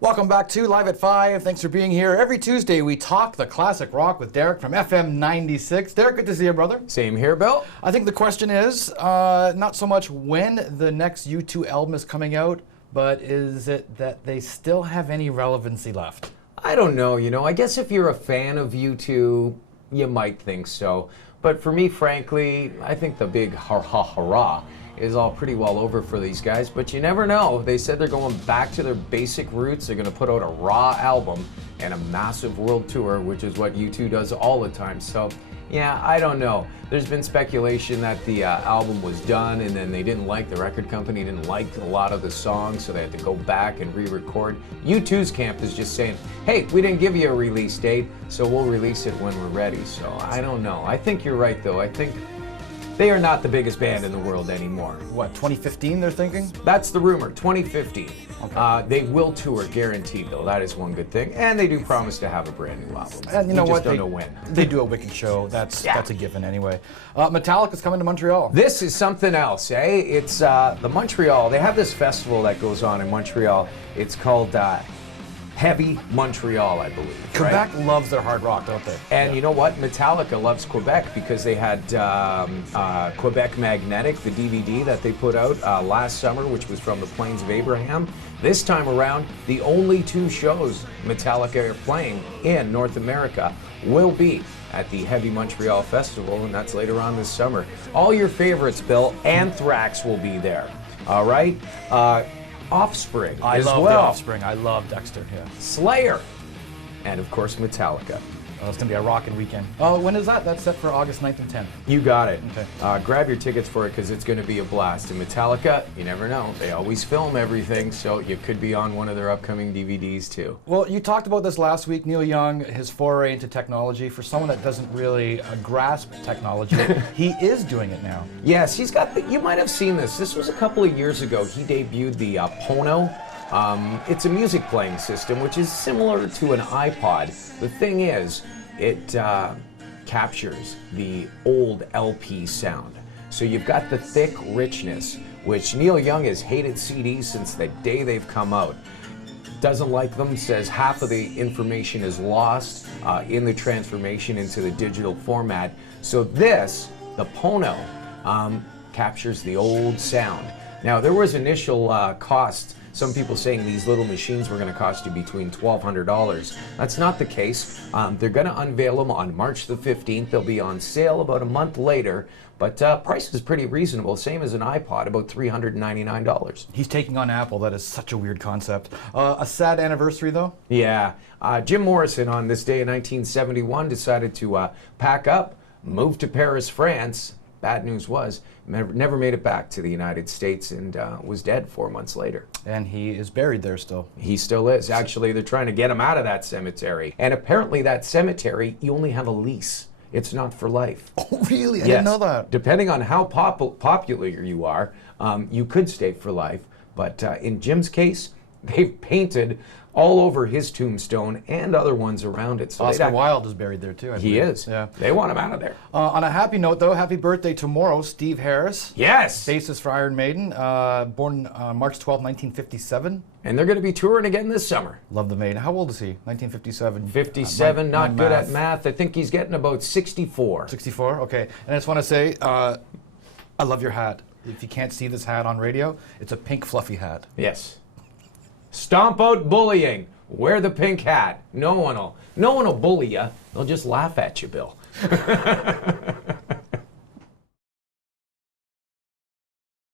Welcome back to Live at 5. Thanks for being here. Every Tuesday, we talk the classic rock with Derek from FM 96. Derek, good to see you, brother. Same here, Bill. I think the question is not so much when the next U2 album is coming out, but is it that they still have any relevancy left? I don't know, I guess if you're a fan of U2, you might think so. But for me, frankly, I think the big hurrah is all pretty well over for these guys, but you never know. They said they're going back to their basic roots. They're going to put out a raw album and a massive world tour, which is what U2 does all the time. So, yeah, I don't know. There's been speculation that the album was done and then the record company didn't like a lot of the songs, so they had to go back and re-record. U2's camp is just saying, hey, we didn't give you a release date, so we'll release it when we're ready. So I don't know. I think you're right, though. I think they are not the biggest band in the world anymore. What, 2015 they're thinking? That's the rumor, 2015. Okay. They will tour, guaranteed, though. That is one good thing. And they do promise to have a brand new album. And you know just what? don't know when. They do a wicked show. That's a given anyway. Metallica's coming to Montreal. This is something else, eh? It's the Montreal. They have this festival that goes on in Montreal. It's called Heavy Montreal, I believe. Quebec loves their hard rock, don't they? And you know what? Metallica loves Quebec because they had Quebec Magnetic, the DVD that they put out last summer, which was from the Plains of Abraham. This time around, the only two shows Metallica are playing in North America will be at the Heavy Montreal Festival, and that's later on this summer. All your favorites, Bill. Anthrax will be there. All right? Offspring I as love well. the Offspring. I love Dexter, yeah. Slayer. And of course, Metallica. Oh, it's going to be a rockin' weekend. Oh, when is that? That's set for August 9th and 10th. You got it. Okay. Grab your tickets for it because it's going to be a blast. And Metallica, you never know. They always film everything, so you could be on one of their upcoming DVDs too. Well, you talked about this last week, Neil Young, his foray into technology. For someone that doesn't really grasp technology, he is doing it now. Yes, he's got you might have seen this. This was a couple of years ago. He debuted the PONO. It's a music playing system, which is similar to an iPod. The thing is, it captures the old LP sound. So you've got the thick richness, which Neil Young has hated CDs since the day they've come out. Doesn't like them, says half of the information is lost in the transformation into the digital format. So this, the PONO, captures the old sound. Now, there was initial cost. Some people saying these little machines were going to cost you between $1,200. That's not the case. They're going to unveil them on March the 15th. They'll be on sale about a month later, but price is pretty reasonable, same as an iPod, about $399. He's taking on Apple. That is such a weird concept. A sad anniversary, though? Yeah. Jim Morrison, on this day in 1971, decided to pack up, move to Paris, France. Bad news was, never made it back to the United States and was dead 4 months later. And he is buried there still. He still is. Actually, they're trying to get him out of that cemetery. And apparently that cemetery, you only have a lease. It's not for life. Oh, really? I Yes. didn't know that. Depending on how popular you are, you could stay for life. But in Jim's case, they've painted all over his tombstone and other ones around it. So Oscar Wilde is buried there, too. He is. Yeah. They want him out of there. On a happy note, though, happy birthday tomorrow, Steve Harris. Yes! Bassist for Iron Maiden, born March 12, 1957. And they're going to be touring again this summer. Love the Maiden. How old is he? 1957. 57, not good at math. I think he's getting about 64. 64? Okay. And I just want to say, I love your hat. If you can't see this hat on radio, it's a pink fluffy hat. Yes. Stomp out bullying. Wear the pink hat. No one will bully you. They'll just laugh at you, Bill.